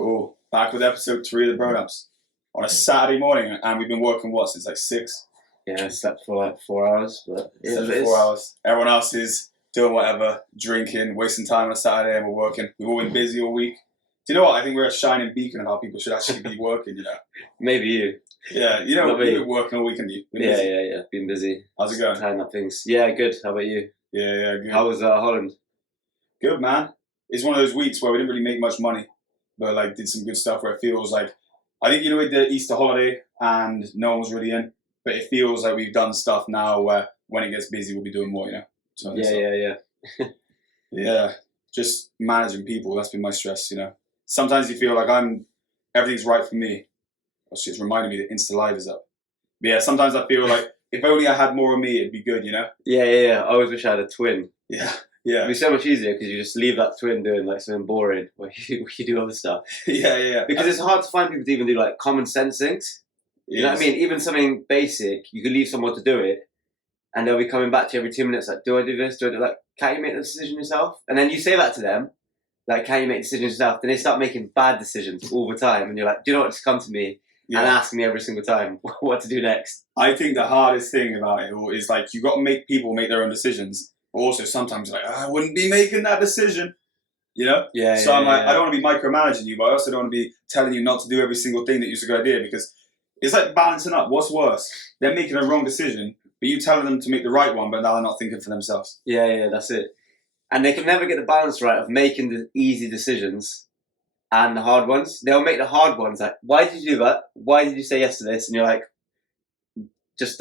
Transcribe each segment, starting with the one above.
Cool. Back with episode 3 of the Bronups on a Saturday morning, and we've been working since like 6. Yeah, I slept for like 4 hours, but Slept for 4 hours. Everyone else is doing whatever, drinking, wasting time on a Saturday, and we're working. We've all been busy all week. Do you know what? I think we're a shining beacon of how people should actually be working. Maybe you. Yeah, you've been working all week, haven't you? Yeah. Been busy. How's it going? Tying up things. Yeah, good. How about you? Yeah, good. How was Holland? Good, man. It's one of those weeks where we didn't really make much money, but like did some good stuff where it feels like, I think, with the Easter holiday and no one was really in, but it feels like we've done stuff now where when it gets busy, we'll be doing more, So yeah, just managing people, that's been my stress, Sometimes you feel like everything's right for me. Oh shit, it's reminding me that Insta Live is up. But yeah, sometimes I feel like if only I had more of me, it'd be good, Yeah. I always wish I had a twin. Yeah. It'd be so much easier because you just leave that twin doing like something boring where you do other stuff. Yeah. Because it's hard to find people to even do like common sense things. You know what I mean? Even something basic, you could leave someone to do it and they'll be coming back to you every 2 minutes like, do I do this? Do I do that? Can't you make the decision yourself? And then you say that to them, like, can't you make decisions yourself? Then they start making bad decisions all the time and you're like, do you know what? Just come to me and ask me every single time what to do next. I think the hardest thing about it all is like, you got to make people make their own decisions. But also sometimes like, I wouldn't be making that decision, Yeah. So I'm like, I don't want to be micromanaging you, but I also don't want to be telling you not to do every single thing that you're a good idea, because it's like balancing up. What's worse? They're making a wrong decision, but you telling them to make the right one, but now they're not thinking for themselves. Yeah, that's it. And they can never get the balance right of making the easy decisions and the hard ones. They'll make the hard ones like, why did you do that? Why did you say yes to this? And you're like, just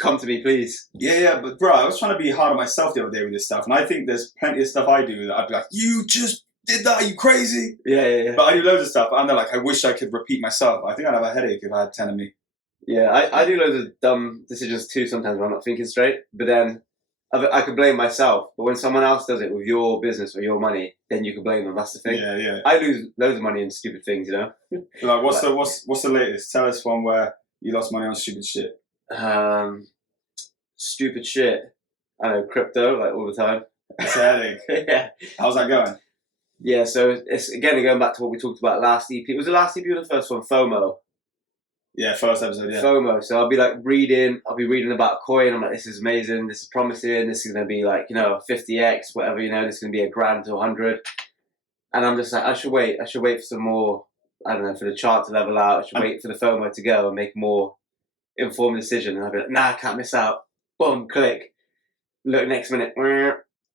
come to me, please. Yeah, but bro, I was trying to be hard on myself the other day with this stuff, and I think there's plenty of stuff I do that I'd be like, you just did that, are you crazy? Yeah. But I do loads of stuff, and they're like, I wish I could repeat myself. I think I'd have a headache if I had 10 of me. Yeah, I do loads of dumb decisions too sometimes when I'm not thinking straight, but then I could blame myself. But when someone else does it with your business or your money, then you can blame them. That's the thing. Yeah. I lose loads of money in stupid things, Like, what's the latest? Tell us one where you lost money on stupid shit. Stupid shit. I know, crypto, like all the time. It's a headache. Yeah. How's that going? Yeah, so it's again going back to what we talked about last EP. Was the last EP or the first one? FOMO. Yeah, first episode, yeah. FOMO. So I'll be reading about a coin. I'm like, this is amazing, this is promising, this is going to be like, 50x, whatever, this is going to be $1,000 to 100. And I'm just like, I should wait for some more, I don't know, for the chart to level out. I should wait for the FOMO to go and make more informed decision. And I'll be like, nah, I can't miss out. Boom, click. Look, next minute. You know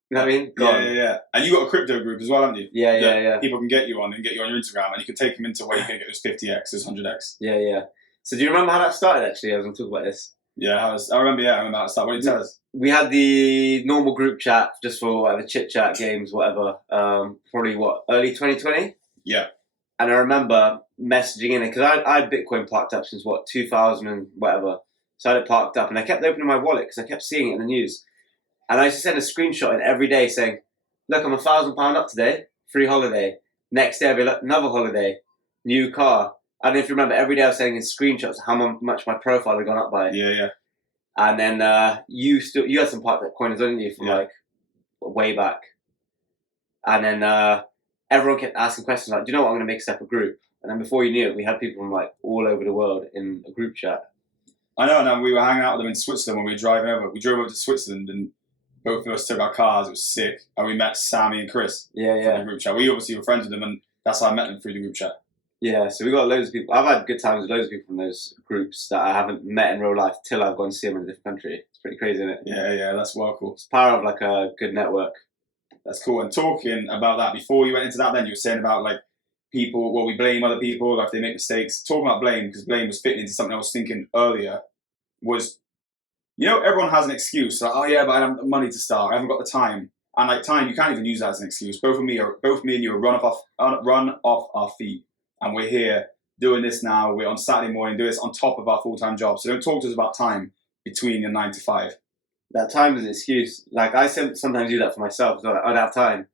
what I mean? Gone. Yeah. And you got a crypto group as well, haven't you? Yeah. People can get you on your Instagram, and you can take them into where you can get those 50x, those 100x. Yeah. So do you remember how that started, actually? I was going to talk about this. Yeah, I remember how it started. What did you tell us? We had the normal group chat just for whatever, chit-chat, games, whatever. Probably, early 2020? Yeah. And I remember messaging in it, because I had Bitcoin parked up since, 2000 and whatever. So I had it parked up, and I kept opening my wallet because I kept seeing it in the news. And I used to send a screenshot in every day saying, look, I'm £1,000 up today, free holiday. Next day I'll be like, another holiday, new car. I don't know if you remember, every day I was sending in screenshots of how much my profile had gone up by. Yeah. And then you had some parked up coins, didn't you, from like way back. And then everyone kept asking questions like, do you know what, I'm going to make a separate group. And then before you knew it, we had people from like all over the world in a group chat. I know, and we were hanging out with them in Switzerland when we were driving over. We drove over to Switzerland, and both of us took our cars. It was sick. And we met Sammy and Chris. Yeah. From the group chat. We obviously were friends with them, and that's how I met them, through the group chat. Yeah, so we got loads of people. I've had good times with loads of people from those groups that I haven't met in real life till I've gone to see them in a different country. It's pretty crazy, isn't it? Yeah, that's well cool. It's the power of like a good network. That's cool. And talking about that, before you went into that, then you were saying about like people, we blame other people, like if they make mistakes. Talking about blame, because blame was fitting into something I was thinking earlier, was, everyone has an excuse. Like, oh yeah, but I haven't got the money to start. I haven't got the time. And like time, you can't even use that as an excuse. Both me and you are run off our feet, and we're here doing this now. We're on Saturday morning, doing this on top of our full-time job. So don't talk to us about time between your 9 to 5. That time is an excuse. Like I sometimes do that for myself. So I don't have time,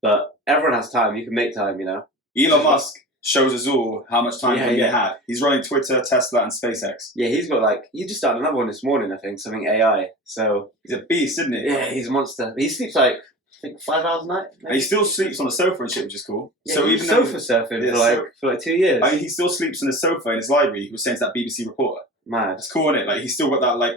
but everyone has time. You can make time. Elon Musk shows us all how much time he had. He's running Twitter, Tesla, and SpaceX. Yeah, he's got he just started another one this morning, I think, something AI. So he's a beast, isn't he? Yeah, he's a monster. He sleeps like I think 5 hours a night. Maybe. And he still sleeps on the sofa and shit, which is cool. Yeah, so he even was though sofa surfing for like 2 years. I mean, he still sleeps on the sofa in his library. He was saying to that BBC reporter. Mad. It's cool, isn't it? Like he's still got that like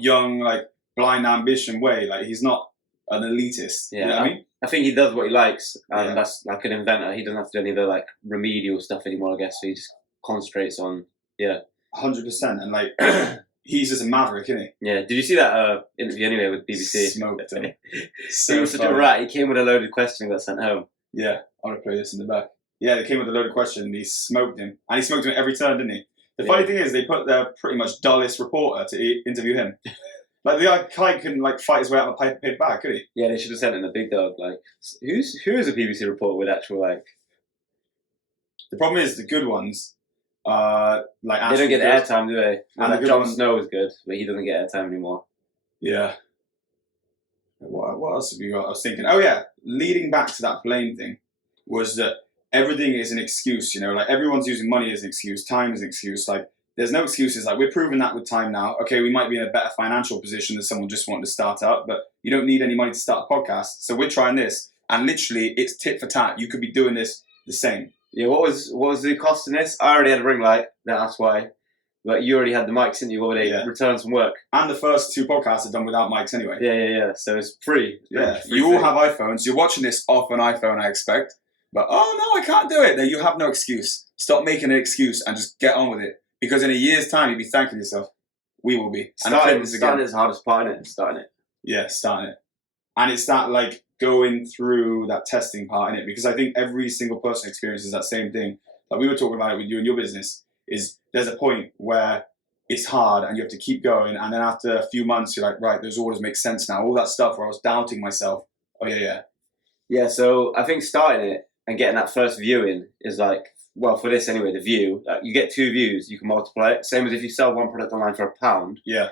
young, like blind ambition way. Like he's not an elitist. Yeah, you know what I mean? I think he does what he likes, and that's like an inventor. He doesn't have to do any of the like remedial stuff anymore, I guess. So he just concentrates on 100%. And like he's just a maverick, isn't he? Yeah. Did you see that interview anyway with BBC? Smoked him. He was such a rat. He came with a loaded question and got sent home. Yeah, I want to play this in the back. Yeah, they came with a loaded question. He smoked him, and he smoked him at every turn, didn't he? The funny thing is, they put their pretty much dullest reporter to interview him. Like the guy couldn't like fight his way out of a paper bag, could he? Yeah, they should have sent in a big dog. Like, who is a BBC reporter with actual like? The problem is the good ones, like they don't get airtime, do they? And like Jon Snow is good, but he doesn't get airtime anymore. Yeah. What else have you got? I was thinking. Oh yeah, leading back to that blame thing was that everything is an excuse. You know, like everyone's using money as an excuse, time as an excuse. Like there's no excuses. Like we're proving that with time now. Okay, we might be in a better financial position than someone just wanting to start up, but you don't need any money to start a podcast. So we're trying this, and literally it's tit for tat. You could be doing this the same. Yeah. What was the cost in this? I already had a ring light. That's why. But you already had the mics, didn't you? What were they? Returns from work. And the first 2 podcasts are done without mics anyway. Yeah. So it's free. You all have iPhones. You're watching this off an iPhone, I expect. But oh no, I can't do it. Then you have no excuse. Stop making an excuse and just get on with it. Because in a year's time, you'll be thanking yourself. We will be. Starting is the hardest part, isn't it? Starting it. Yeah, starting it. And it's that like going through that testing part in it. Because I think every single person experiences that same thing. Like we were talking about it with you and your business. Is there's a point where it's hard and you have to keep going, and then after a few months you're like, right, those orders make sense now. All that stuff where I was doubting myself. Oh yeah. So I think starting it and getting that first viewing is like, well, for this anyway, the view. You get 2 views, you can multiply it. Same as if you sell one product online for £1. Yeah.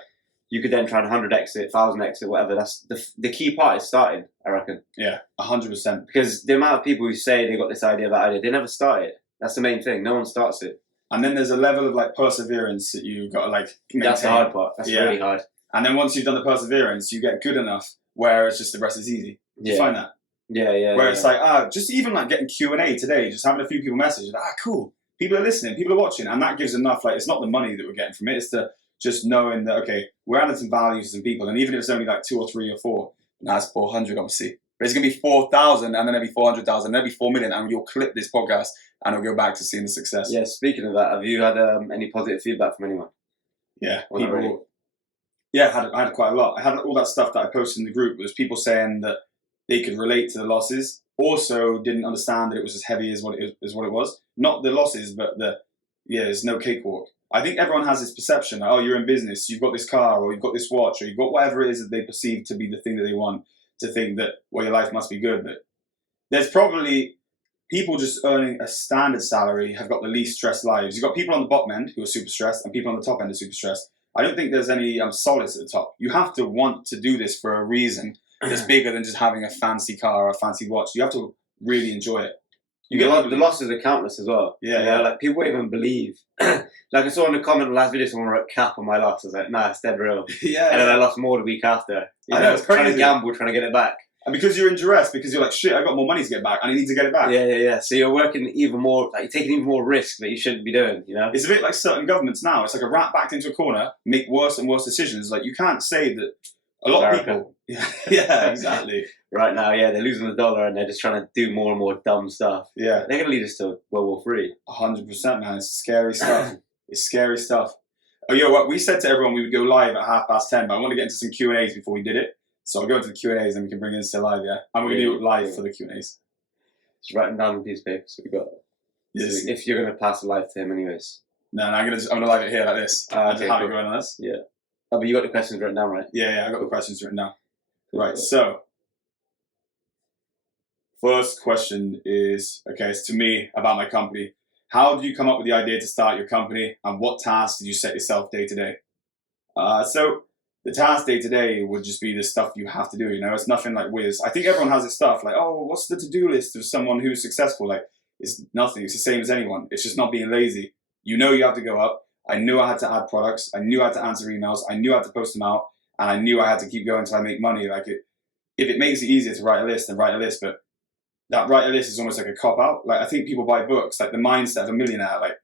You could then try and 100x it, 1000x it, whatever. That's the key part is starting, I reckon. Yeah, 100%. Because the amount of people who say they got this idea, that idea, they never start it. That's the main thing. No one starts it. And then there's a level of like perseverance that you've got to like maintain. That's the hard part. That's really hard. And then once you've done the perseverance, you get good enough where it's just the rest is easy. You find that? Yeah. Where it's like, just even like getting Q&A today, just having a few people message, cool. People are listening, people are watching, and that gives enough, like, it's not the money that we're getting from it, it's the just knowing that, okay, we're adding some value to some people, and even if it's only like 2 or 3 or 4, now it's 400 obviously, but it's going to be 4,000, and then it'll be 400,000, and then it'll be 4 million, and you'll clip this podcast, and it'll go back to seeing the success. Yeah, speaking of that, have you had any positive feedback from anyone? Yeah, people, I had quite a lot. I had all that stuff that I posted in the group. There was people saying that they could relate to the losses, also didn't understand that it was as heavy as what it was. Not the losses, but there's no cakewalk. I think everyone has this perception, like, oh, you're in business, you've got this car, or you've got this watch, or you've got whatever it is that they perceive to be the thing that they want, to think that, well, your life must be good. But there's probably people just earning a standard salary have got the least stressed lives. You've got people on the bottom end who are super stressed, and people on the top end are super stressed. I don't think there's any solace at the top. You have to want to do this for a reason that's bigger than just having a fancy car or a fancy watch. You have to really enjoy it. The losses are countless as well. Yeah. Like people won't even believe. Like I saw in the comment in the last video, someone wrote cap on my loss. I was like, nah, it's dead real. And then I lost more the week after. I know, it's crazy. Trying to gamble, trying to get it back. And because you're in duress, because you're like, shit, I got more money to get back, and I need to get it back. Yeah. So you're working even more, like you're taking even more risk that you shouldn't be doing, you know? It's a bit like certain governments now. It's like a rat backed into a corner, make worse and worse decisions. Like you can't say that a lot of people... Yeah, exactly. Right now, they're losing the dollar and they're just trying to do more and more dumb stuff. Yeah. They're going to lead us to World War III. 100%, man. It's scary stuff. It's scary stuff. Oh, what we said to everyone we would go live at 10:30, but I want to get into some Q&As before we did it. So I'll go into the Q&As and we can bring it to live, And we're going to do it live for the Q&As. Just write them down on a piece of paper so we got it. Yes. So if you're going to pass the live to him anyways. No, I'm going to live it here like this. Okay, how going on this? Yeah. Oh, but you got the questions written down, right? Yeah, I got the questions written down. Right, so first question is, it's to me about my company. How did you come up with the idea to start your company, and what tasks did you set yourself day to day? So the task day to day would just be the stuff you have to do, it's nothing like whiz. I think everyone has this stuff like, oh, what's the to-do list of someone who's successful? Like, it's nothing, it's the same as anyone. It's just not being lazy. You have to go up. I knew I had to add products. I knew I had to answer emails. I knew I had to post them out. And I knew I had to keep going until I make money. Like if it makes it easier to write a list, then write a list. But that write a list is almost like a cop out. Like I think people buy books, like The Mindset of a Millionaire. Like,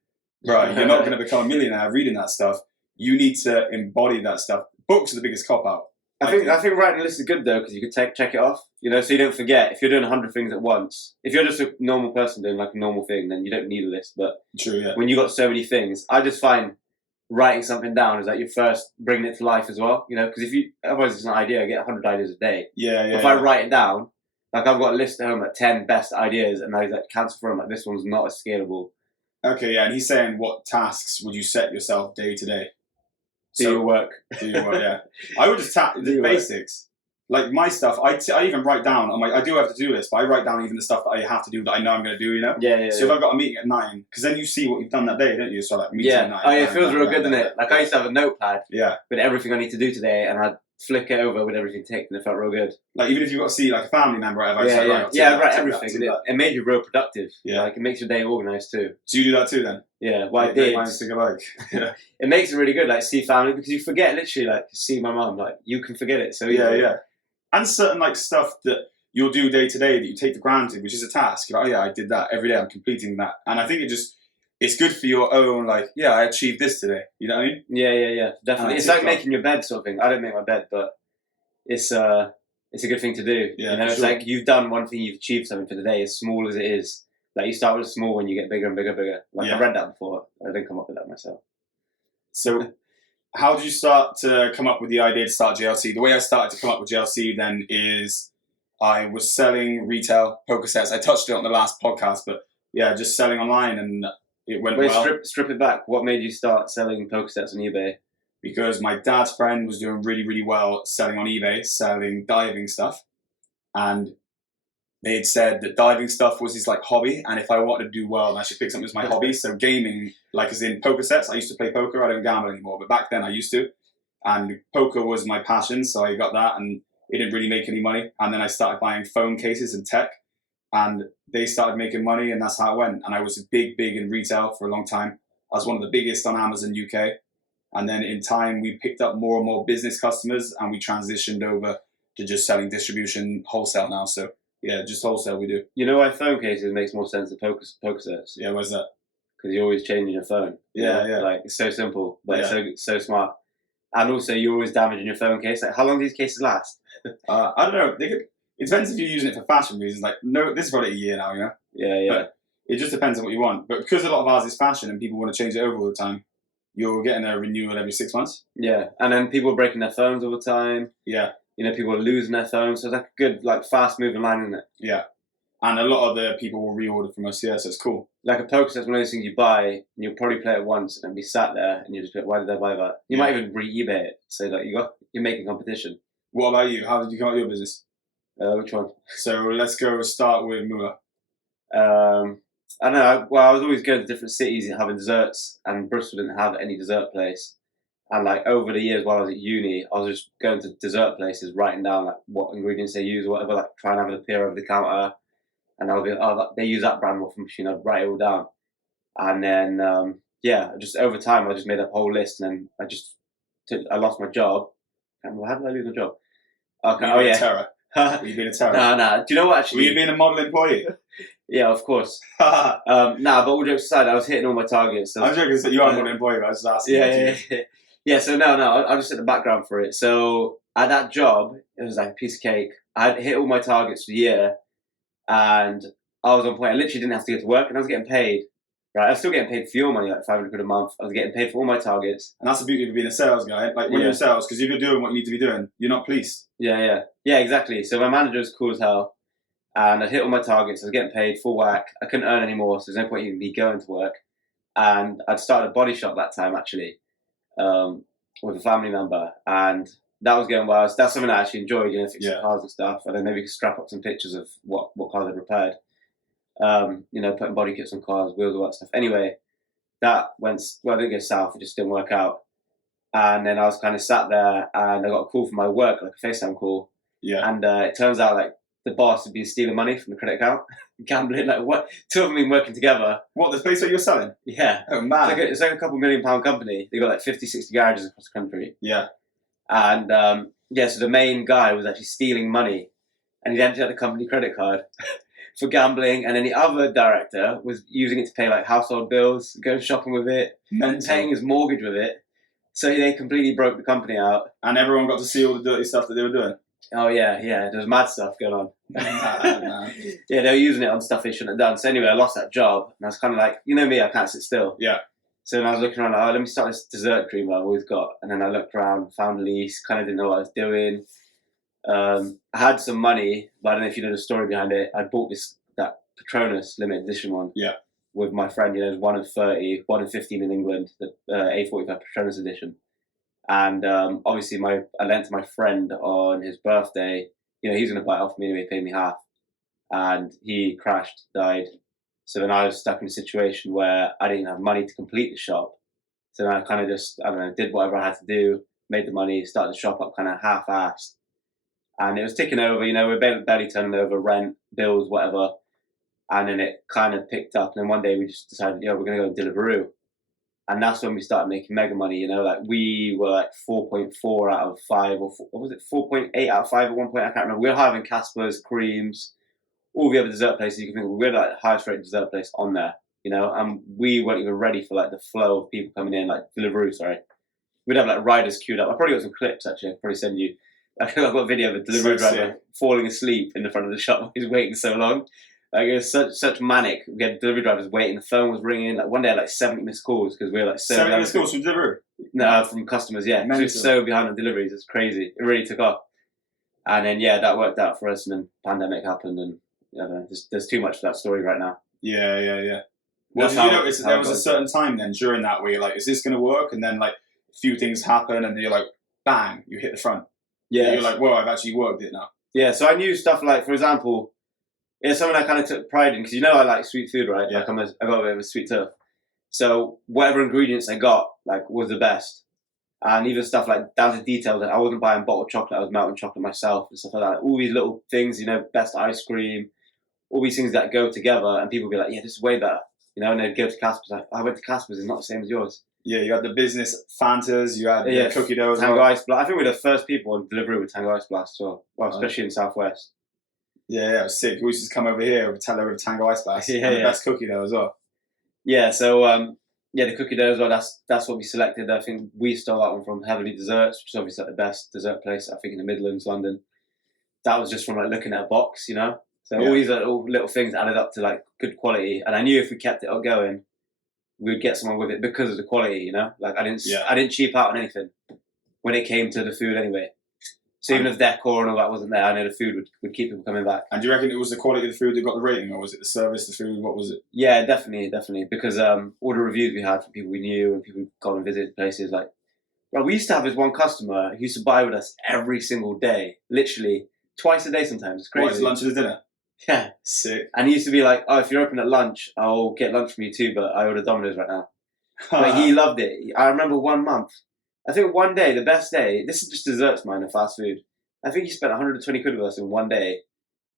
bro, you're not going to become a millionaire reading that stuff. You need to embody that stuff. Books are the biggest cop out. I think writing a list is good though, because you can check it off, you know, so you don't forget. If you're doing 100 things at once, if you're just a normal person doing like a normal thing, then you don't need a list. But true, yeah. When you got so many things, I just find writing something down is like your first bringing it to life as well, you know, because otherwise it's an idea, I get 100 ideas a day. Yeah. If I write it down, like I've got a list at home, like 10 best ideas, and I like cancel for them, like this one's not as scalable. Okay, yeah, and he's saying what tasks would you set yourself day to day? Do your work, yeah. I would just tap the basics. Like my stuff, I even write down. I do have to do this, but I write down even the stuff that I have to do that I know I'm going to do. You know. Yeah. So if I've got a meeting at 9, because then you see what you've done that day, don't you? So like meeting at 9. Oh yeah, it feels real good, doesn't it? Like I used to have a notepad. Yeah. With everything I need to do today, and I'd flick it over with everything ticked, and it felt real good. Like even if you've got to see like a family member, or whatever. I write everything. It made you real productive. Yeah. Like it makes your day organised too. So you do that too then? Yeah. Well, I did. Yeah. It makes it really good, like see family, because you forget literally, like see my mum, like you can forget it. So yeah. And certain like stuff that you'll do day to day that you take for granted, which is a task. You're like, oh yeah, I did that every day. I'm completing that, and I think it's good for your own. Like, yeah, I achieved this today. You know what I mean? Yeah, definitely. It's like making your bed sort of thing. I don't make my bed, but it's a good thing to do. Yeah, you know, it's like you've done one thing, you've achieved something for the day, as small as it is. Like you start with small and you get bigger and bigger. Like I read that before. I didn't come up with that myself. So how did you start to come up with the idea to start JLC? The way I started to come up with JLC then is I was selling retail poker sets. I touched it on the last podcast, but yeah, just selling online, and it went well. Strip it back. What made you start selling poker sets on eBay? Because my dad's friend was doing really, really well selling on eBay, selling diving stuff. And they had said that diving stuff was his like hobby, and if I wanted to do well, then I should pick something as my hobby. So gaming, like as in poker sets, I used to play poker. I don't gamble anymore, but back then I used to. And poker was my passion, so I got that, and it didn't really make any money. And then I started buying phone cases and tech, and they started making money, and that's how it went. And I was big in retail for a long time. I was one of the biggest on Amazon UK. And then in time, we picked up more and more business customers, and we transitioned over to just selling distribution wholesale now. So yeah, just wholesale we do. You know why phone cases makes more sense than poker sets? Yeah, why's that? Because you're always changing your phone. Yeah. Like it's so simple, but it's so smart. And also, you're always damaging your phone case. Like, how long do these cases last? I don't know. It depends if you're using it for fashion reasons. Like, no, this is probably a year now, you know? Yeah. But it just depends on what you want. But because a lot of ours is fashion and people want to change it over all the time, you're getting a renewal every 6 months. Yeah, and then people are breaking their phones all the time. Yeah. You know, people are losing their phones. So it's like a good, like, fast-moving line, isn't it? Yeah. And a lot of the people will reorder from us, so it's cool. Like a poker set's one of those things you buy, and you'll probably play it once and be sat there, and you just be like, why did I buy that? You might even re-eBay it. So, like, you're making competition. What about you? How did you come up with your business? Which one? So let's start with Mula. I don't know. Well, I was always going to different cities and having desserts, and Bristol didn't have any dessert place. And like over the years while I was at uni, I was just going to dessert places, writing down like what ingredients they use or whatever, like trying to have it appear over the counter. And I'll be, they use that brand waffle machine. I'd write it all down. And then, just over time, I just made a whole list, and then I lost my job. How did I lose my job? Okay. Were you being a terror? Were you being a terror? No. Do you know what, actually? Were you being a model employee? Yeah, of course. But all jokes aside, I was hitting all my targets. So I'm joking that you are a model employee, but I was just asking. Yeah, so no, I'll just set the background for it. So at that job, it was like a piece of cake. I had hit all my targets for the year, and I was on point. I literally didn't have to go to work, and I was getting paid. Right, I was still getting paid fuel money, like £500 a month. I was getting paid for all my targets. And that's the beauty of being a sales guy. Like when you're in sales, because if you're doing what you need to be doing, you're not policed. Yeah, exactly. So my manager was cool as hell, and I'd hit all my targets. I was getting paid full whack. I couldn't earn anymore, so there's no point in me going to work. And I'd started a body shop that time, actually, with a family member, and that was going well. So that's something I actually enjoyed, fixing cars and stuff, and then maybe strap up some pictures of what cars I'd repaired. Putting body kits on cars, wheels, all that stuff. Anyway, that went, well, it didn't go south, it just didn't work out. And then I was kind of sat there, and I got a call from my work, like a FaceTime call. Yeah. And it turns out, like, the boss had been stealing money from the credit account, gambling, like, what? Two of them been working together. What, the place that you're selling? Yeah. Oh, man. It's like a couple £1 million company. They got like 50, 60 garages across the country. Yeah. And, so the main guy was actually stealing money and he'd emptied out the company credit card for gambling, and then the other director was using it to pay like household bills, going shopping with it, paying his mortgage with it. So they completely broke the company out. And everyone got to see all the dirty stuff that they were doing. Oh yeah, there was mad stuff going on. Yeah, they were using it on stuff they shouldn't have done. So anyway, I lost that job, and I was kind of like, you know me, I can't sit still. Yeah. So then I was looking around, like, let me start this dessert dream I've always got. And then I looked around, found a lease, kind of didn't know what I was doing. I had some money, but I don't know if you know the story behind it. I bought that Patronus limited edition one. Yeah. With my friend, there's 1 in 30, 1 in 15 in England, the A45 Patronus edition. And obviously, I lent to my friend on his birthday. He's going to buy it off me anyway, pay me half. And he crashed, died. So then I was stuck in a situation where I didn't have money to complete the shop. So then I kind of just, did whatever I had to do, made the money, started the shop up kind of half-assed. And it was ticking over, we're barely turning over, rent, bills, whatever. And then it kind of picked up. And then one day we just decided, we're going to go Deliveroo. And that's when we started making mega money, like we were like 4.4 out of 5, or what was it, 4.8 out of 5 at one point, I can't remember. We were having Casper's, Creams, all the other dessert places you can think of. We were like the highest rated dessert place on there, and we weren't even ready for like the flow of people coming in, like Deliveroo, sorry. We'd have like riders queued up. I probably got some clips actually, I'll probably send you. I've got a video of a Deliveroo driver falling asleep in the front of the shop. He's waiting so long. Like, it was such manic. We had delivery drivers waiting. The phone was ringing. Like one day, I had like 70 missed calls because we were like 70 missed calls from Deliveroo? No, from customers. Yeah, we were so behind on deliveries. It's crazy. It really took off. And then that worked out for us. And then pandemic happened, and there's too much for that story right now. Yeah. Well, did you notice there was a certain time then during that where you're like, is this going to work? And then like a few things happen, and then you're like, bang, you hit the front. Yeah, you're like, well, I've actually worked it now. Yeah, so I knew stuff like, for example. It's something I kind of took pride in because I like sweet food, right? Yeah. Like I got a bit of a sweet tooth. So whatever ingredients I got, like, was the best. And even stuff like down to details, like I wasn't buying bottled chocolate, I was melting chocolate myself and stuff like that. All these little things, best ice cream, all these things that go together, and people be like, yeah, this is way better. And they'd go to Casper's, like, I went to Casper's, it's not the same as yours. Yeah, you had the business Fantas, you had the cookie dough. Tango Ice Blast. I think we were the first people on delivery with Tango Ice Blast as well. Well, especially in Southwest. Yeah, it was sick. We used to come over here with Tango Ice Blast. The best cookie dough as well. Yeah, so the cookie dough as well. That's what we selected. I think we stole that one from Heavenly Desserts, which is obviously like the best dessert place I think in the Midlands, London. That was just from like looking at a box, So all these little things added up to like good quality, and I knew if we kept it going, we'd get someone with it because of the quality, Like I didn't cheap out on anything when it came to the food anyway. So even if decor and all that wasn't there, I know the food would keep people coming back. And do you reckon it was the quality of the food that got the rating, or was it the service, the food? What was it? Yeah, definitely. Because all the reviews we had from people we knew and people who'd gone and visited places, like, well, we used to have this one customer who used to buy with us every single day, literally twice a day sometimes. It's crazy. What, lunch and dinner? Yeah. Sick. And he used to be like, oh, if you're open at lunch, I'll get lunch from you too, but I order Domino's right now. But he loved it. I remember 1 month. I think one day, the best day, this is just desserts, mind, and fast food. I think he spent 120 quid with us in one day.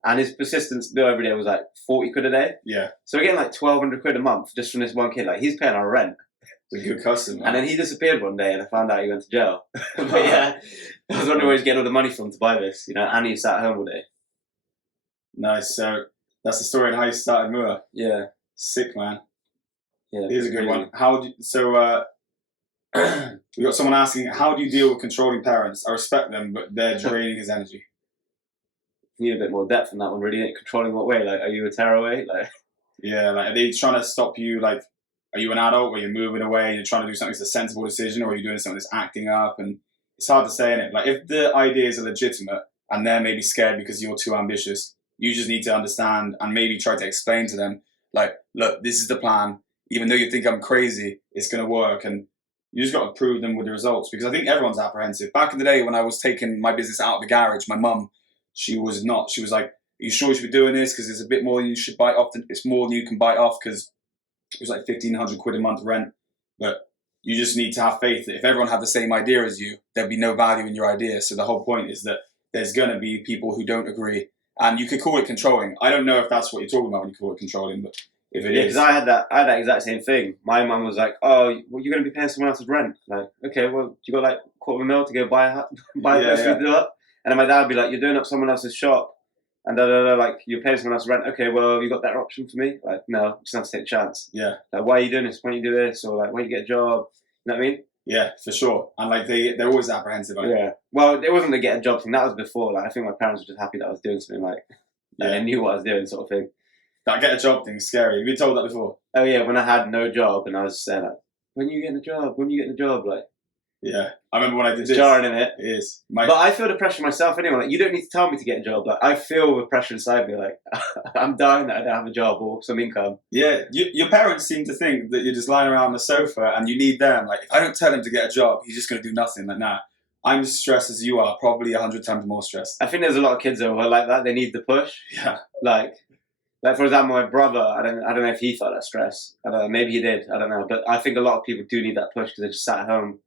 And his persistence bill every day was like 40 quid a day. Yeah. So we're getting like 1,200 quid a month just from this one kid. Like, he's paying our rent. It's a good customer. And then he disappeared one day and I found out he went to jail. But yeah, I was wondering where he's getting all the money from to buy this, and he sat at home all day. Nice. So that's the story on how you started Moore. Yeah. Sick, man. Yeah. Here's a good one. We got someone asking, how do you deal with controlling parents? I respect them, but they're draining his energy. You need a bit more depth in that one, really. Controlling what way? Like, are you a tearaway? Like, yeah, like, are they trying to stop you? Like, are you an adult where you're moving away and you're trying to do something that's a sensible decision, or are you doing something that's acting up? And it's hard to say, innit? Like, if the ideas are legitimate and they're maybe scared because you're too ambitious, you just need to understand and maybe try to explain to them, like, look, this is the plan. Even though you think I'm crazy, it's going to work. And you just got to prove them with the results, because I think everyone's apprehensive. Back in the day when I was taking my business out of the garage, my mum, she was not. She was like, are you sure you should be doing this? Because it's a bit more than you should bite off. It's more than you can bite off, because it was like 1,500 quid a month rent. But you just need to have faith that if everyone had the same idea as you, there'd be no value in your idea. So the whole point is that there's going to be people who don't agree. And you could call it controlling. I don't know if that's what you're talking about when you call it controlling, but if it is. Because I had that exact same thing. My mum was like, oh, well, you're going to be paying someone else's rent. Like, okay, well, you got like $250,000 to go buy a house, buy a place to do it. And then my dad would be like, you're doing up someone else's shop. And like you're paying someone else rent. Okay, well, you got better option for me? Like, no, just have to take a chance. Yeah. Like, why are you doing this? Why don't you do this? Or like, why don't you get a job? You know what I mean? Yeah, for sure. And like they're always apprehensive. Like, Yeah. Well, it wasn't the get a job thing. That was before. Like, I think my parents were just happy that I was doing something like they knew what I was doing, sort of thing. That get a job thing's scary. Have you been told that before? Oh yeah, when I had no job and I was saying like, when are you getting a job? When are you getting a job? Like, yeah, I remember when I did it's this. jarring, isn't it? It is. But I feel the pressure myself anyway. Like, you don't need to tell me to get a job. Like, I feel the pressure inside me. Like, I'm dying that I don't have a job or some income. Yeah, your parents seem to think that you're just lying around on the sofa and you need them. Like, if I don't tell him to get a job, he's just going to do nothing. Like, nah, I'm as stressed as you are, probably 100 times more stressed. I think there's a lot of kids though who are like that. They need the push. Yeah. Like for example, my brother. I don't know if he felt that stress. I don't know. Maybe he did. I don't know. But I think a lot of people do need that push because they just sat at home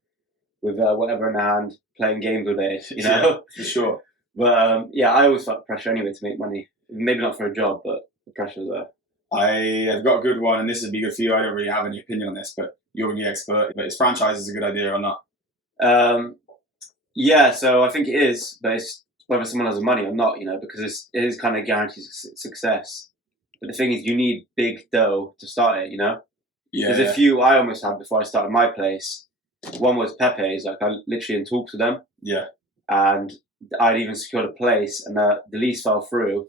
with whatever in their hand, playing games all day, you know? Yeah, for sure. But yeah, I always felt pressure anyway to make money. Maybe not for a job, but the pressure was there. I have got a good one, and this would be good for you. I don't really have any opinion on this, but you're the expert. But is franchise a good idea or not? Yeah, so I think it is, but it's whether someone has the money or not, you know, because it is kind of guaranteed success. But the thing is, you need big dough to start it, you know? Yeah. There's a few I almost had before I started my place. One was Pepe's, like I literally in talks with them. Yeah. And I'd even secured a place, and the lease fell through.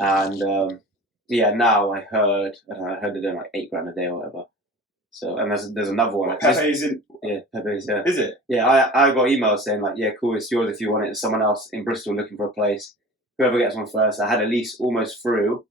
And yeah, now I heard they're doing like $8,000 a day or whatever. So, and there's another one. Pepe's in. Yeah, Pepe's. Yeah. Is it? Yeah, I got emails saying like, yeah, cool, it's yours if you want it. There's someone else in Bristol looking for a place. Whoever gets one first. I had a lease almost through,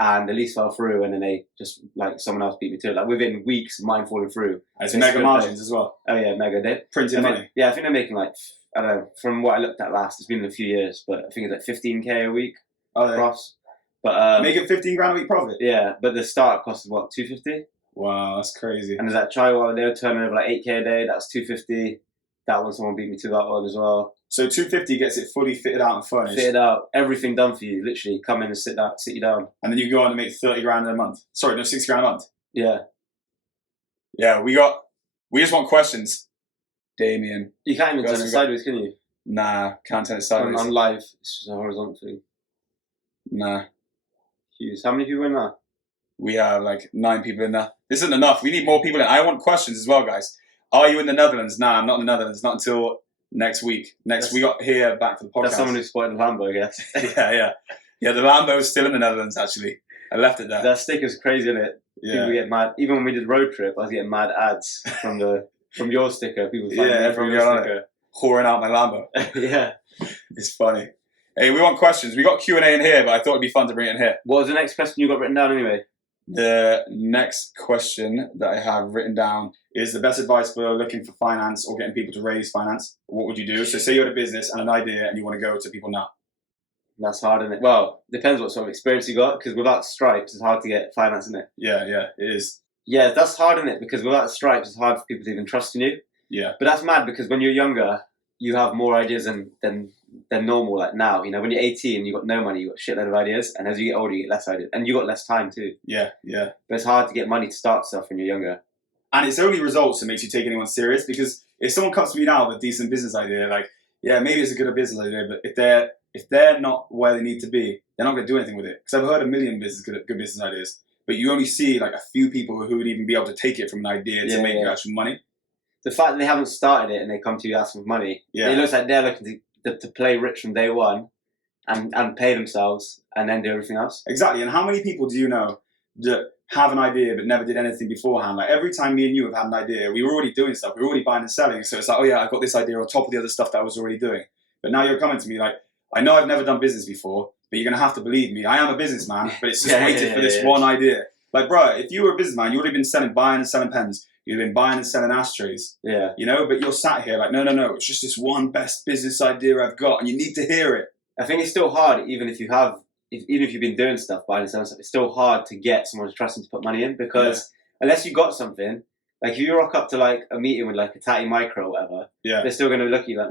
and the lease fell through, and then they just like someone else beat me to it. Like within weeks of mine falling through. And it's mega margins as well. Oh yeah, mega. They printed money. Yeah, I think they're making like, I don't know, from what I looked at last, it's been a few years, but I think it's like 15k a week. Oh, across. But making 15 grand a week profit. Yeah, but the startup cost is what, 250? Wow, that's crazy. And there's that try one, they were turning over like 8k a day. That's 250. That one, someone beat me to that one as well. So 250 gets it fully fitted out and furnished. Fitted out, everything done for you. Literally, come in and sit you down. And then you go on and make 30 grand a month. Sorry, no, 60 grand a month. Yeah. Yeah, we just want questions. Damien. You can't even turn it sideways, can you? Nah, can't turn it sideways. On live, it's just a horizontal thing. Nah. Jeez, how many people in there? We have like 9 people in there. This isn't enough. We need more people in. I want questions as well, guys. Are you in the Netherlands? Nah, I'm not in the Netherlands. Not until next week. We got here back for the podcast. That's someone who spotted the Lambo, I guess. Yeah. Yeah, the Lambo is still in the Netherlands, actually. I left it there. That sticker's crazy, isn't it? Yeah. People get mad. Even when we did road trip, I was getting mad ads from your sticker. People from your sticker. Whoring out my Lambo. Yeah. It's funny. Hey, we want questions. We got Q&A in here, but I thought it'd be fun to bring it in here. What was the next question you got written down anyway? The next question that I have written down is the best advice for looking for finance or getting people to raise finance. What would you do? So say you had a business and an idea and you want to go to people now. That's hard, isn't it? Well, depends what sort of experience you got, because without Stripes, it's hard to get finance, isn't it? Yeah, it is. Yeah, that's hard, isn't it? Because without Stripes, it's hard for people to even trust in you. Yeah. But that's mad, because when you're younger, you have more ideas than normal, like now. You know, when you're 18, you've got no money, you've got a shitload of ideas, and as you get older, you get less ideas. And you've got less time too. Yeah. But it's hard to get money to start stuff when you're younger. And it's only results that makes you take anyone serious, because if someone comes to me now with a decent business idea, like, yeah, maybe it's a good business idea, but if they're not where they need to be, they're not going to do anything with it. Because I've heard a million good business ideas, but you only see like a few people who would even be able to take it from an idea to make actual money. The fact that they haven't started it and they come to you asking for money, it looks like they're looking to play rich from day one and pay themselves and then do everything else. Exactly. And how many people do you know that have an idea but never did anything beforehand? Like every time me and you have had an idea, we were already doing stuff. We were already buying and selling. So it's like, oh yeah, I've got this idea on top of the other stuff that I was already doing. But now you're coming to me like, I know I've never done business before, but you're going to have to believe me. I am a businessman, but it's just waiting for this one idea. Like, bro, if you were a businessman, you would have been buying and selling pens. You've been buying and selling ashtrays. Yeah. You know, but you're sat here like, no, it's just this one best business idea I've got, and you need to hear it. I think it's still hard, even if you've been doing stuff, buying and selling stuff, it's still hard to get someone to trust you to put money in, because unless you got something, like if you rock up to like a meeting with like a Tatty Micro or whatever, they're still going to look at you like,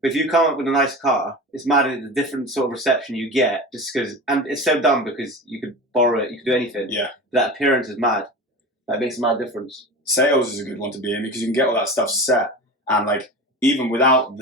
But if you come up with a nice car, it's mad at the different sort of reception you get, just because, and it's so dumb because you could borrow it, you could do anything. Yeah. That appearance is mad. That makes a mad difference. Sales is a good one to be in, because you can get all that stuff set, and like even without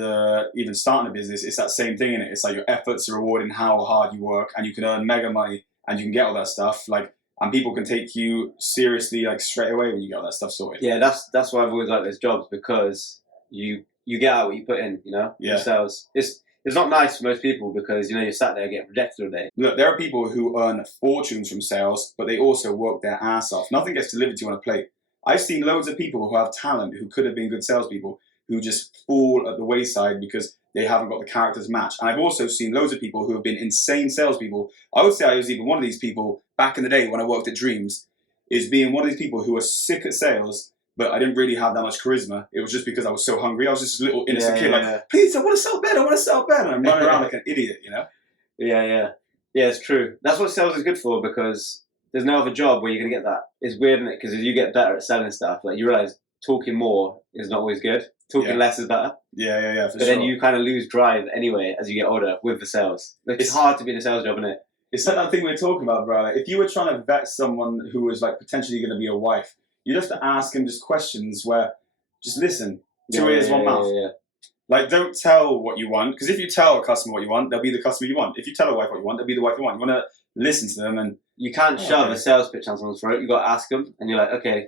even starting a business, it's that same thing in it. It's like your efforts are rewarding how hard you work, and you can earn mega money, and you can get all that stuff. Like, and people can take you seriously like straight away when you get all that stuff sorted. Yeah, that's why I've always liked those jobs, because you get out what you put in. You know, Yeah. Sales. It's not nice for most people because you're sat there getting rejected all day. Look, there are people who earn fortunes from sales, but they also work their ass off. Nothing gets delivered to you on a plate. I've seen loads of people who have talent, who could have been good salespeople, who just fall at the wayside because they haven't got the characters matched. And I've also seen loads of people who have been insane salespeople. I would say I was even one of these people back in the day when I worked at Dreams, is being one of these people who are sick at sales, but I didn't really have that much charisma. It was just because I was so hungry. I was just a little innocent kid, like, please, I want to sell bed, And I'm running around like an idiot, you know? Yeah, it's true. That's what sales is good for, because there's no other job where you're going to get that. It's weird, isn't it? Because as you get better at selling stuff, like, you realise talking more is not always good. Talking less is better. Yeah, but then you kind of lose drive anyway as you get older with the sales. Like, it's hard to be in a sales job, isn't it? It's like that thing we were talking about, bro. Like, if you were trying to vet someone who was like potentially going to be a wife, you'd have to ask him just questions where just listen. Two ears, one mouth. Yeah. Like, don't tell what you want, because if you tell a customer what you want, they'll be the customer you want. If you tell a wife what you want, they'll be the wife you want. You want to listen to them, and you can't shove a sales pitch down someone's throat. You got to ask them, and you're like, okay,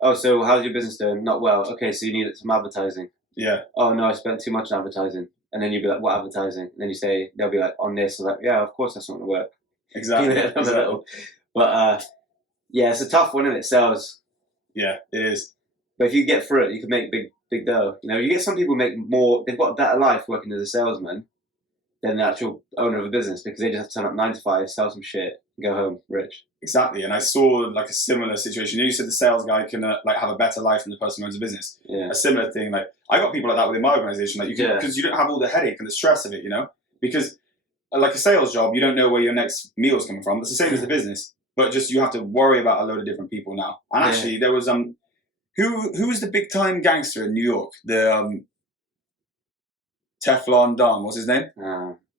oh, so how's your business doing? Not well. Okay, so you need some advertising. Yeah. Oh no, I spent too much on advertising. And then you'd be like, what advertising? And then they'll be like, on this. So like, yeah, of course that's not going to work. Exactly. But yeah, it's a tough one, isn't it? Sales. Yeah, it is. But if you get through it, you can make big dough. You know, you get some people who make more. They've got a better life working as a salesman than the actual owner of a business, because they just have to turn up 9 to 5, sell some shit, and go home rich. Exactly. And I saw like a similar situation. You said the sales guy can like have a better life than the person who owns a business. Yeah. A similar thing. Like, I got people like that within my organization. Like, because you don't have all the headache and the stress of it, you know. Because like a sales job, you don't know where your next meal is coming from. It's the same as the business, but just you have to worry about a load of different people now. And actually, there was who was the big time gangster in New York? The Teflon Don. What's his name?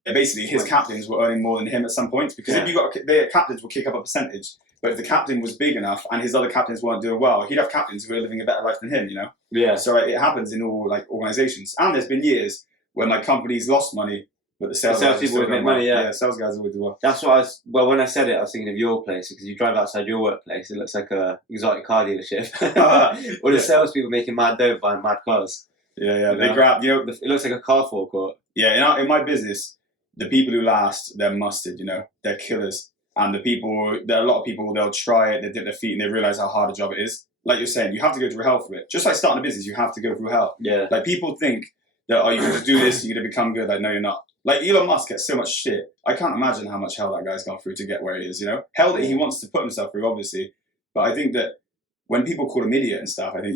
Basically, his captains were earning more than him at some points, because if you got their captains will kick up a percentage. But if the captain was big enough and his other captains weren't doing well, he'd have captains who are living a better life than him, you know? Yeah. So it happens in all like organizations. And there's been years when like companies lost money, but the sales people would make money, yeah. Sales guys always do well. That's what when I said it, I was thinking of your place, because you drive outside your workplace, it looks like a exotic car dealership. All the salespeople making mad dough buying mad cars. Yeah. They grab, it looks like a car forecourt. Yeah, in my business, the people who last, they're mustard, you know, they're killers. And there are a lot of people, they'll try it, they dip their feet, and they realize how hard a job it is. Like you're saying, you have to go through hell for it. Just like starting a business, you have to go through hell. Yeah. Like, people think that, you can just do this, you're going to become good. Like, no, you're not. Like, Elon Musk gets so much shit. I can't imagine how much hell that guy's gone through to get where he is, you know? Hell that he wants to put himself through, obviously. But I think that when people call him idiot and stuff, I think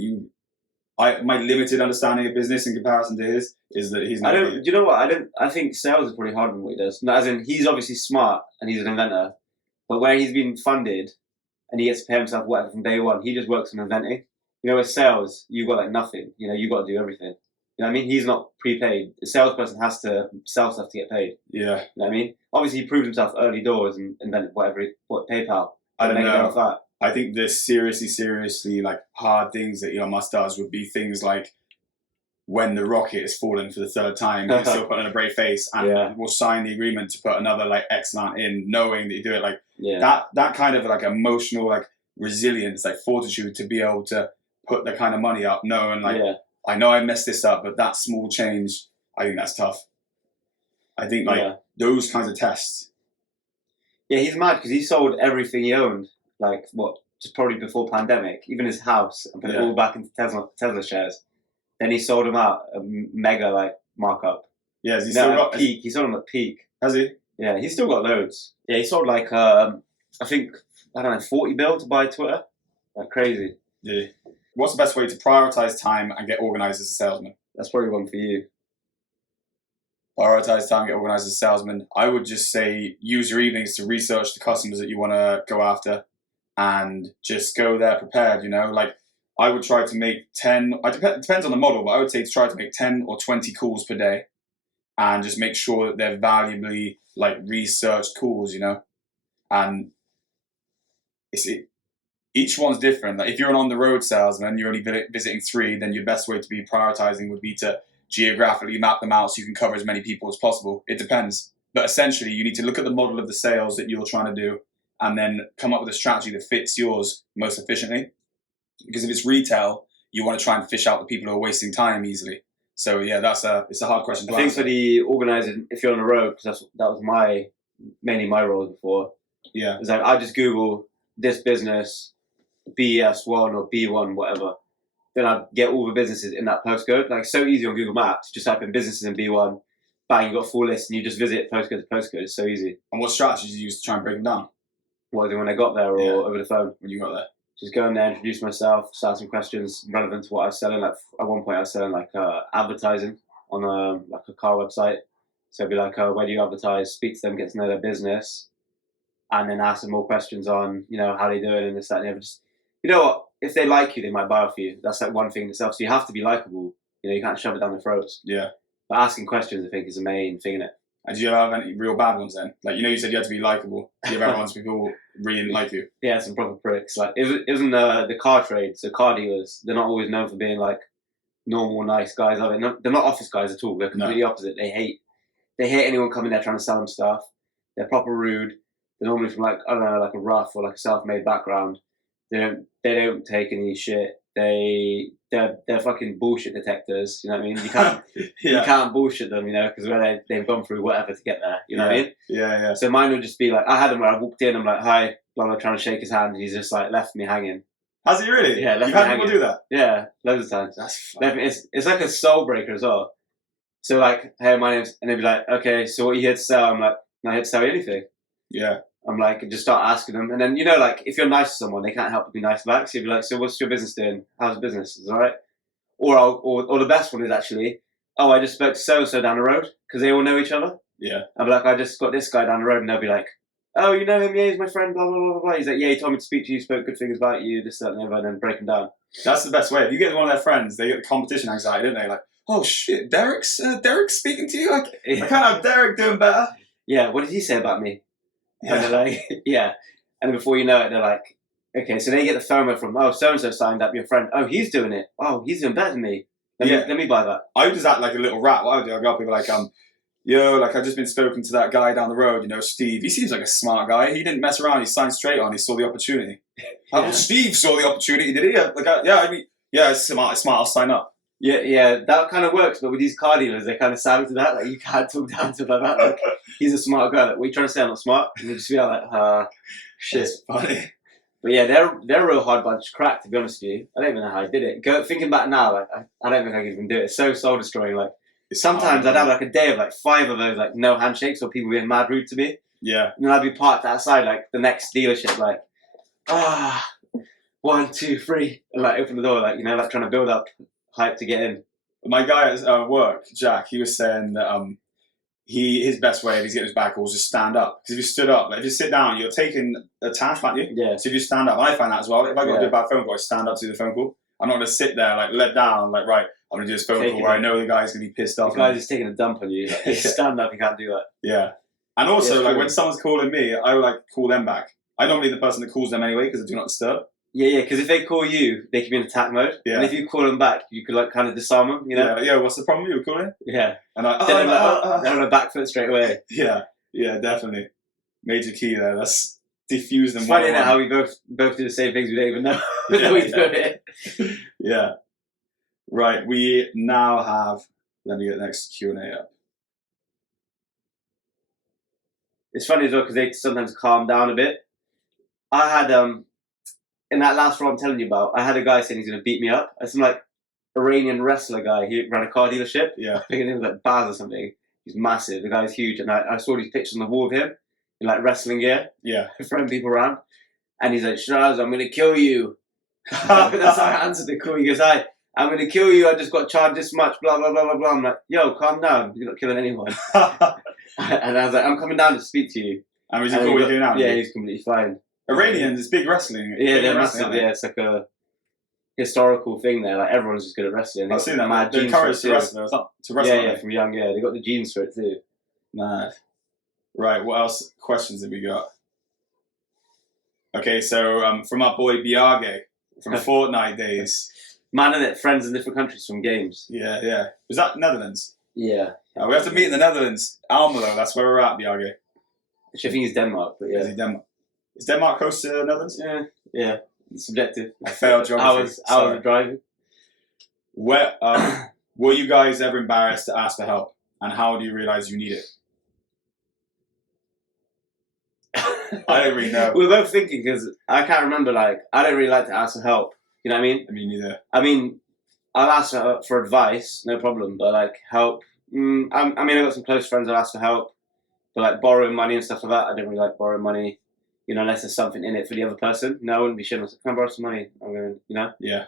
my limited understanding of business in comparison to his is that he's not. Do you know what? I think sales is pretty hard than what he does. As in, he's obviously smart and he's an inventor, but where he's been funded and he gets to pay himself whatever from day one, he just works on inventing. You know, with sales, you've got like nothing. You know, you've got to do everything. You know what I mean? He's not prepaid. The salesperson has to sell stuff to get paid. Yeah. You know what I mean? Obviously, he proved himself early doors and invented PayPal. I don't know. That. I think the seriously like hard things that Elon Musk does would be things like when the rocket is fallen for the third time, he's still putting on a brave face and will sign the agreement to put another like X amount in, knowing that you do it. Like that kind of like emotional like resilience, like fortitude to be able to put the kind of money up, knowing like I know I messed this up, but that small change, I think that's tough. I think like those kinds of tests. Yeah, he's mad because he sold everything he owned. Like just probably before pandemic, even his house, and put it all back into Tesla shares. Then he sold them out a mega like markup. Yeah, has he still got peak? He sold them at peak. Has he? Yeah, he's still got loads. Yeah, he sold like I think 40 bill to buy Twitter. Like crazy. Yeah. What's the best way to prioritize time and get organized as a salesman? That's probably one for you. Prioritize time, get organized as a salesman. I would just say use your evenings to research the customers that you want to go after, and just go there prepared. You know, like I would try to make 10. It depends on the model, but I would say to try to make 10 or 20 calls per day, and just make sure that they're valuably like researched calls. You know, and each one's different. Like if you're an on-the-road salesman, you're only visiting 3, then your best way to be prioritizing would be to geographically map them out so you can cover as many people as possible. It depends. But essentially, you need to look at the model of the sales that you're trying to do and then come up with a strategy that fits yours most efficiently. Because if it's retail, you want to try and fish out the people who are wasting time easily. So yeah, it's a hard question to answer. I think for the organizer, if you're on the road, because that was mainly my role before. Yeah. It's like I just Google this business, BS1 or B1, whatever. Then I get all the businesses in that postcode. Like so easy on Google Maps. Just type in businesses in B1, bang, you got a full list, and you just visit postcode to postcode. It's so easy. And what strategies did you use to try and break them down? What was it when I got there or over the phone? When you got there? Just go in there, introduce myself, start some questions relevant to what I was selling. Like at one point, I was selling like advertising on like a car website. So it'd be like, where do you advertise? Speak to them, get to know their business, and then ask them more questions on, how they doing and this, that, and the other. Just, you know what? If they like you, they might buy off you. That's like one thing itself. So you have to be likable. You can't shove it down their throats. Yeah. But asking questions, I think, is the main thing in it. And did you have any real bad ones then? Like, you said you had to be likable. Did you ever have people really didn't like you? Yeah, some proper pricks. Like, it wasn't the car trade, so car dealers, they're not always known for being like normal, nice guys, are they? They're not office guys at all. They're completely opposite. They hate anyone coming there trying to sell them stuff. They're proper rude. They're normally from like, I don't know, like a rough or like a self-made background. They don't take any shit. They're fucking bullshit detectors. You know what I mean? You can't you can't bullshit them. Because they've gone through whatever to get there. You know what I mean? Yeah. So mine would just be like, I had him where I walked in. I'm like, hi, blah blah, trying to shake his hand, and he's just like left me hanging. Has he really? Yeah, you've had people do that. Yeah, loads of times. That's it's like a soul breaker as well. So like, hey, my name's, and they'd be like, okay, so what are you here to sell? I'm like, not here to sell you anything. Yeah. I'm like, just start asking them. And then, like, if you're nice to someone, they can't help but be nice back. So you'd be like, so what's your business doing? How's the business? Is it all right? Or the best one is actually, I just spoke to so-and-so down the road, because they all know each other. Yeah. I'm like, I just got this guy down the road, and they'll be like, oh, you know him? Yeah, he's my friend, blah, blah, blah, blah. He's like, yeah, he told me to speak to you, spoke good things about you, this, that, and the other, and then break them down. That's the best way. If you get one of their friends, they get the competition anxiety, don't they? Like, oh shit, Derek's speaking to you? I can't have Derek doing better. Yeah, what did he say about me? Yeah. And they're like, yeah. And before you know it, they're like, okay, so they get the FOMO from, so-and-so signed up, your friend. Oh, he's doing it. Oh, he's doing better than me. Let me buy that. I would just act like a little rat. What I would do, I'd go up and be like, I've just been spoken to that guy down the road, Steve. He seems like a smart guy. He didn't mess around. He signed straight on. He saw the opportunity. Well, Steve saw the opportunity, did he? It's smart. I'll sign up. Yeah, that kind of works. But with these car dealers, they kind of sound to that. Like, you can't talk down to them like that. Like, he's a smart guy. Like, what are you trying to say? I'm not smart. And they just be like, shit. That's funny. But yeah, they're a real hard bunch of crack, to be honest with you. I don't even know how I did it. Thinking back now, like, I don't think I could even do it. It's so soul destroying. Like, sometimes I'd have like a day of like 5 of those, like no handshakes or people being mad rude to me. Yeah. And then I'd be parked outside like the next dealership, like, 1, 2, 3, and like open the door, like, like trying to build up hype to get in. My guy at work, Jack, he was saying that his best way if he's getting his back was just stand up. Because if you stood up, like if you sit down, you're taking a task, aren't you? Yeah. So if you stand up, I find that as well. If I got to do a bad phone call, I stand up to do the phone call. I'm not going to sit there like let down, like right, I'm going to do this phone call where I know the guy's going to be pissed off. The guy's just taking a dump on you. Like, you stand up, you can't do that. Yeah. And also, like when someone's calling me, I would like call them back. I'm normally the person that calls them anyway because I do not disturb. Yeah, because if they call you, they can be in attack mode. Yeah. And if you call them back, you could like kind of disarm them, Yeah, what's the problem? You were calling? Yeah. And they're on a back foot straight away. Yeah, definitely. Major key there. That's diffuse them. It's funny how we both do the same things we don't even know. We do it. Yeah. Right, we now have, let me get the next Q&A up. It's funny as well because they sometimes calm down a bit. I had, in that last role I'm telling you about, I had a guy saying he's going to beat me up. Some like Iranian wrestler guy. He ran a car dealership. Yeah. I think his name was like Baz or something. He's massive. The guy's huge. And I saw these pictures on the wall of him in like wrestling gear. Yeah. Throwing people around. And he's like, Shiz, I'm going to kill you. That's how I answered the call. He goes, hi, I'm going to kill you. I just got charged this much, blah, blah, blah, blah, blah. I'm like, yo, calm down. You're not killing anyone. And I was like, I'm coming down to speak to you. And was he cool with you now? Yeah, he's completely fine. Iranians, it's big wrestling. Yeah, they're massive. Yeah, it's like a historical thing there. Like everyone's just good at wrestling. I've seen that. They're encouraged to wrestle. Yeah, from young. Yeah, they got the genes for it too. Nice. Right. What else? Questions have we got? Okay, so from our boy Biage from Fortnite days. Man, innit? Friends in different countries from games. Yeah. Was that Netherlands? Yeah. We have to meet in the Netherlands. Almelo, that's where we're at, Biage. Which I think is Denmark, but yeah. Is Denmark close to the Netherlands? Yeah. It's subjective. I failed geography. Hours of driving. Where, were you guys ever embarrassed to ask for help? And how do you realise you need it? I don't really know. We were both thinking, because I can't remember, I don't really like to ask for help. You know what I mean? Me neither. I mean, I'll ask for advice, no problem, but help. I've got some close friends I'll ask for help, but borrowing money and stuff like that, I don't really like borrowing money, unless there's something in it for the other person. No, I wouldn't be shitting. Can I borrow some money? I'm going to, Yeah.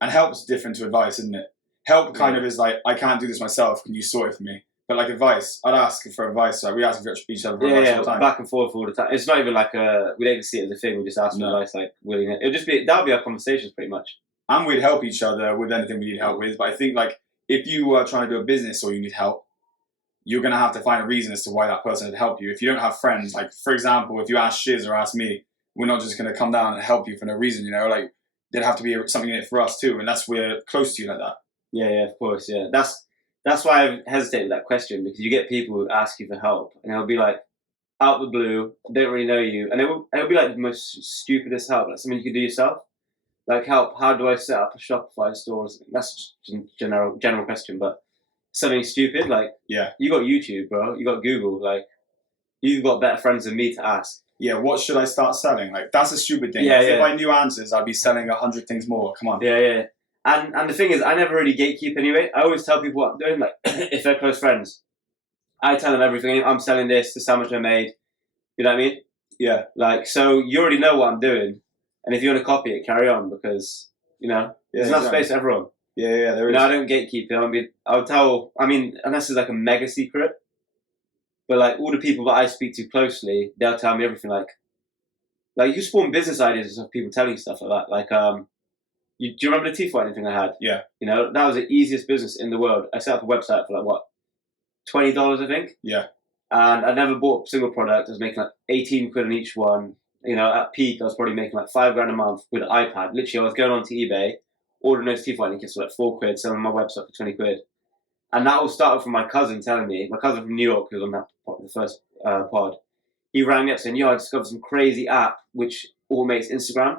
And help's different to advice, isn't it? Help kind of is I can't do this myself, can you sort it for me? But advice, I'd ask for advice. We ask each other for advice all the time. Back and forth all the time. It's not even we don't even see it as a thing. We just ask for advice, willing it. That'll be our conversations pretty much. And we'd help each other with anything we need help with. But I think if you are trying to do a business or you need help, you're gonna have to find a reason as to why that person would help you. If you don't have friends, for example, if you ask Shiz or ask me, we're not just gonna come down and help you for no reason. There'd have to be something in it for us too, unless we're close to you like that. Yeah, of course, yeah. That's why I hesitated with that question, because you get people who ask you for help, and they'll be out the blue, don't really know you, and it'll be the most stupidest help, something you can do yourself. Help, how do I set up a Shopify store? That's just a general question, but something stupid, you got YouTube, bro, you got Google, you've got better friends than me to ask. Yeah, what should I start selling? That's a stupid thing. Yeah. If I knew answers, I'd be selling 100 things more. Come on. Yeah. And the thing is, I never really gatekeep anyway. I always tell people what I'm doing, if they're close friends. I tell them everything. I'm selling this is how much I made. You know what I mean? Yeah. So you already know what I'm doing. And if you want to copy it, carry on, because, there's enough space for everyone. Yeah, there is. I don't gatekeep it. I'll tell, unless it's a mega secret. But all the people that I speak to closely, they'll tell me everything. You spawn business ideas of people telling you stuff like that. Do you remember the teeth whitening thing I had? Yeah. That was the easiest business in the world. I set up a website for $20, I think. Yeah. And I never bought a single product. I was making 18 quid on each one. At peak, I was probably making $5,000 a month with an iPad. Literally, I was going onto eBay, ordering those teeth whitening kits for £4, selling on my website for 20 quid. And that all started from my cousin telling me, my cousin from New York, who was on the first pod. He rang me up saying, I discovered some crazy app which automates Instagram.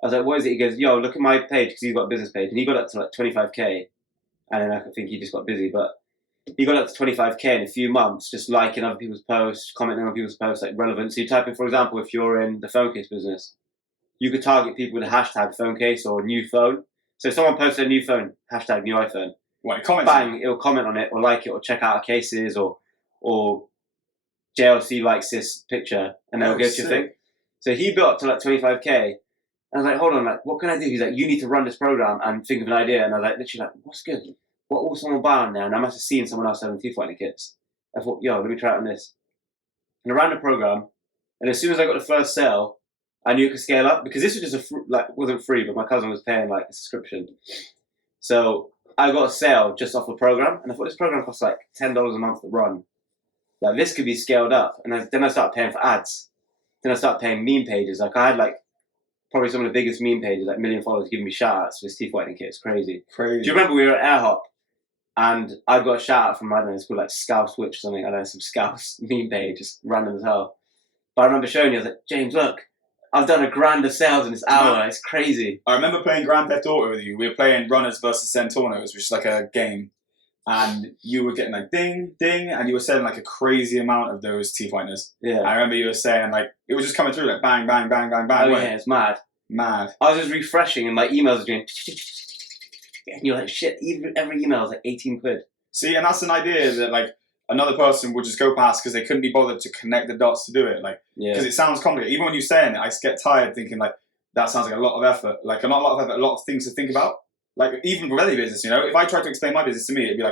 I was like, what is it? He goes, look at my page, because he's got a business page. And he got up to 25k. And then I think he just got busy. But he got up to 25k in a few months, just liking other people's posts, commenting on people's posts, relevant. So you type in, for example, if you're in the phone case business, you could target people with a hashtag phone case or new phone. So if someone posts a new phone, hashtag new iPhone. What, comment? Bang, it'll comment on it or like it or check out our cases or JLC likes this picture, and they'll go to your thing. So he built up to 25k. I was like, hold on, what can I do? He's like, you need to run this program and think of an idea. And I was literally what's good? What will someone buy on there? And I must have seen someone else selling teeth whitening kits. I thought, let me try it on this. And I ran the program, and as soon as I got the first sale, I knew it could scale up, because this was just wasn't free, but my cousin was paying a subscription. So I got a sale just off the program, and I thought this program costs $10 a month to run. This could be scaled up. And then I started paying for ads. Then I started paying meme pages. I had probably some of the biggest meme pages, 1 million followers, giving me shout outs for this teeth whitening kit. It's crazy. Do you remember we were at AirHop and I got a shout out from, I don't know, it's called Scouse Witch or something. I don't know, some Scouse meme page, just random as hell. But I remember showing you, I was like, James, look, I've done $1 grand of sales in this hour. It's crazy. I remember playing Grand Theft Auto with you. We were playing Runners versus Centauros, which is a game. And you were getting ding, ding, and you were selling a crazy amount of those teeth whiteners. Yeah. I remember you were saying it was just coming through bang, bang, bang, bang, bang. Oh yeah, it's mad. Mad. I was just refreshing and my emails were doing and you're like, shit, every email is 18 quid. See, and that's an idea that another person would just go past because they couldn't be bothered to connect the dots to do it. Because it sounds complicated. Even when you're saying it, I just get tired thinking that sounds like a lot of effort. Not a lot of effort, a lot of things to think about. Even with any business, if I tried to explain my business to me, it'd be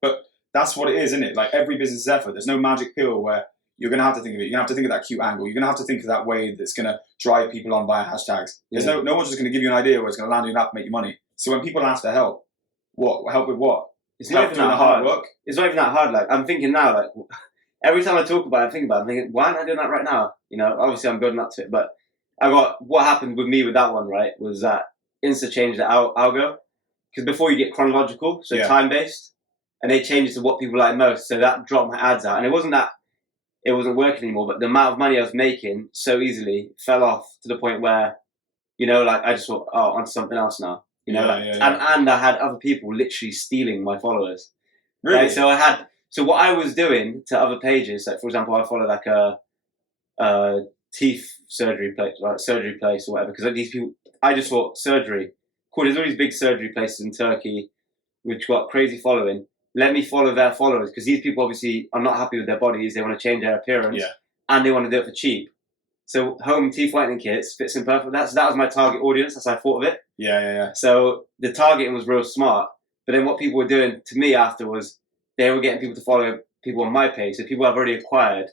but that's what it is, isn't it? Every business is effort. There's no magic pill where you're going to have to think of it. You're going to have to think of that cute angle. You're going to have to think of that way that's going to drive people on via hashtags. There's no one's just going to give you an idea where it's going to land you up and make you money. So when people ask for help, help with what? It's not even that hard. Work? It's not even that hard. I'm thinking now, every time I talk about it, I'm thinking, why am I doing that right now? Obviously I'm building up to it, but what happened with me with that one, right, was that Insta changed the algo. Because before you get chronological, so time-based, and they changed it to what people like most. So that dropped my ads out. And it wasn't working anymore, but the amount of money I was making so easily fell off to the point where, like I just thought, oh, onto something else now. And I had other people literally stealing my followers. Really? Right? So what I was doing to other pages, like for example, I follow like a teeth surgery place, or whatever, because these people, I just thought surgery. Cool, there's all these big surgery places in Turkey which got crazy following. Let me follow their followers, because these people obviously are not happy with their bodies. They want to change their appearance, and they want to do it for cheap. So home teeth whitening kits fits in perfect. So that was my target audience. That's how I thought of it. Yeah. So the targeting was real smart. But then what people were doing to me after was they were getting people to follow people on my page. So people I've already acquired,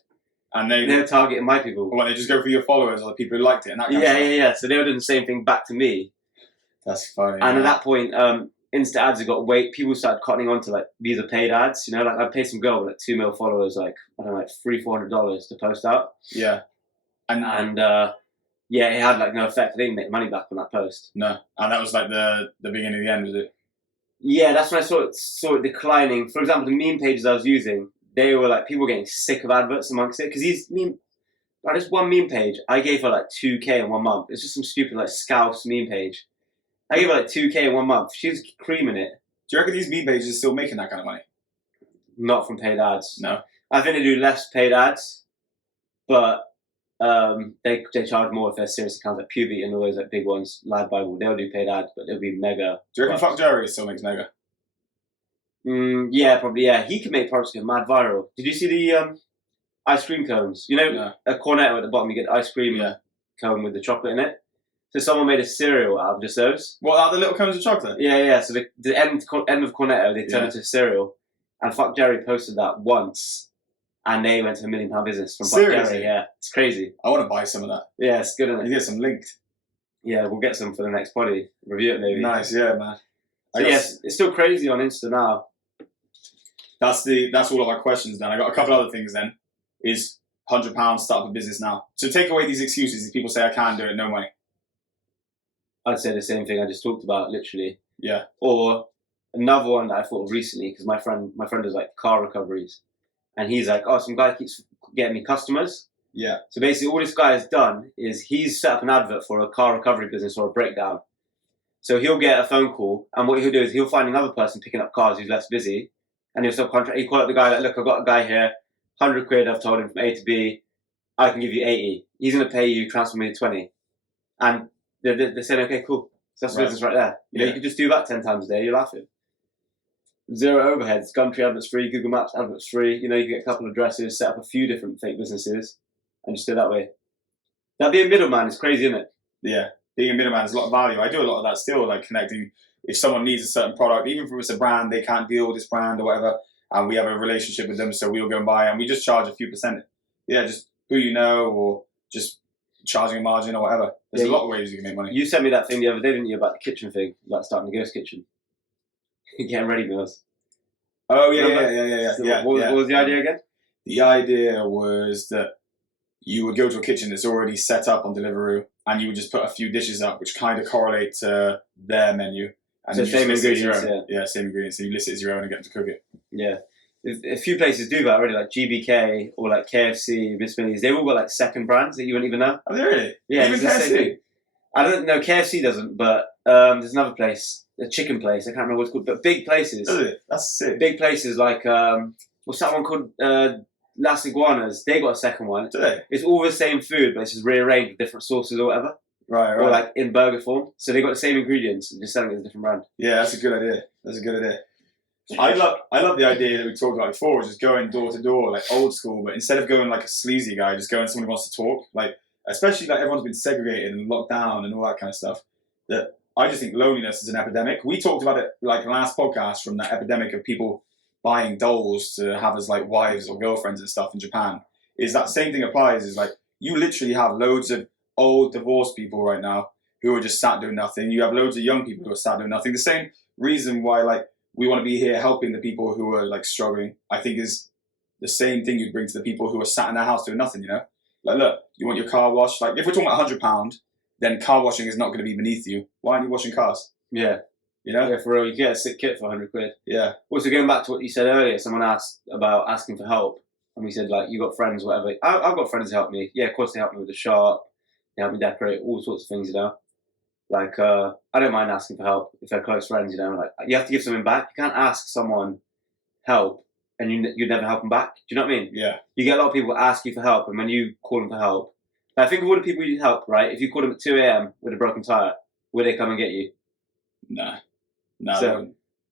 and they were targeting my people. Well, they just go for your followers or the people who liked it and that kind of stuff. Yeah. So they were doing the same thing back to me. That's funny. And at that point, Insta ads have got weight. People started cottoning on to like these are paid ads. Like I paid some girl with like 2 million followers, like I don't know, like $300-$400 to post out. Yeah. And it had like no effect. I didn't make money back on that post. No. And that was like the beginning of the end, was it? Yeah, that's when I saw it declining. For example, the meme pages I was using, they were like people were getting sick of adverts amongst it, because this one meme page, I gave her like 2K in 1 month. It's just some stupid like Scouse meme page. I gave her like 2K in 1 month. She was creaming it. Do you reckon these meme pages are still making that kind of money? Not from paid ads. No. I think they do less paid ads, but they charge more if they're serious accounts like Puby and all those like big ones. Live Bible, they'll do paid ads, but they'll be mega. Do you reckon Fuck Jerry still makes mega? Yeah, probably. Yeah, he can make products go mad viral. Did you see the ice cream cones? A cornetto at the bottom. You get the ice cream cone with the chocolate in it. So someone made a cereal out of just those. What, are the little cones of chocolate? Yeah. So the end of cornetto, they turned into cereal, and Fuck Jerry posted that once. And they went to $1 million business from Fuck Jerry. Yeah, it's crazy. I want to buy some of that. Yeah, it's good, isn't it? You get some linked. Yeah, we'll get some for the next poddy. Review it maybe. Nice, yeah, man. So yes, it's still crazy on Insta now. That's all of our questions then. I got a couple other things then. Is £100 start up a business now? So take away these excuses if people say I can do it, no money. I'd say the same thing I just talked about, literally. Yeah. Or another one that I thought of recently, because my friend does like car recoveries. And he's like, some guy keeps getting me customers. Yeah. So basically all this guy has done is he's set up an advert for a car recovery business or a breakdown. So he'll get a phone call, and what he'll do is he'll find another person picking up cars who's less busy, and he'll subcontract. He'll call up the guy like, look, I've got a guy here, 100 quid, I've told him from A to B, I can give you 80. He's going to pay you, transfer me 20. And they're saying, okay, cool. So that's the business right there. You can just do that 10 times a day, you're laughing. Zero overheads, Gumtree adverts free, Google Maps adverts free. You can get a couple of addresses, set up a few different fake businesses, and just do it that way. That being a middleman is crazy, isn't it? Yeah, being a middleman is a lot of value. I do a lot of that still, like connecting. If someone needs a certain product, even if it's a brand, they can't deal with this brand or whatever, and we have a relationship with them, so we'll go and buy, and we just charge a few percent. Yeah, just who you know, or just charging a margin or whatever. There's a lot of ways you can make money. You sent me that thing the other day, didn't you, about the kitchen thing, like starting a ghost kitchen. Getting ready meals. Oh, yeah. So what was the idea again? The idea was that you would go to a kitchen that's already set up on Deliveroo, and you would just put a few dishes up which kind of correlate to their menu. And so same ingredients, yeah, same ingredients. So you list it as your own and get them to cook it. Yeah. A few places do that already, like GBK or like KFC, Miss Millie's. They've all got like second brands that you wouldn't even know. Oh, they really? Yeah, even KFC? I don't know, KFC doesn't, but there's another place, a chicken place, I can't remember what it's called, but big places. Does it? That's sick. Big places like, what's that one called? Las Iguanas. They got a second one. Do they? It's all the same food, but it's just rearranged with different sauces or whatever. Right. Or like in burger form. So they got the same ingredients and just selling it as a different brand. Yeah, that's a good idea. I love the idea that we talked about before, just going door to door, like old school, but instead of going like a sleazy guy, just going someone who wants to talk. Like, especially like everyone's been segregated and locked down and all that kind of stuff. That I just think loneliness is an epidemic. We talked about it like last podcast, from that epidemic of people buying dolls to have as like wives or girlfriends and stuff in Japan. Is that same thing applies? Is like you literally have loads of old divorced people right now who are just sat doing nothing. You have loads of young people who are sat doing nothing. The same reason why like we want to be here helping the people who are like struggling, I think is the same thing you'd bring to the people who are sat in their house doing nothing, you know? Like, look, you want your car washed? Like, if we're talking about £100, then car washing is not going to be beneath you. Why aren't you washing cars? Yeah. You know? Yeah, for real. You get a sick kit for £100. Yeah. Also, going back to what you said earlier, someone asked about asking for help. And we said, like, you got friends, whatever. I've got friends who help me. Yeah, of course they help me with the shop. They help me decorate, all sorts of things, you know. Like, I don't mind asking for help if they're close friends, you know. Like, you have to give something back. You can't ask someone help and you never help them back. Do you know what I mean? Yeah. You get a lot of people ask you for help, and when you call them for help, I think of all the people you need help, right? If you call them at 2 a.m. with a broken tire, will they come and get you? No. No. So,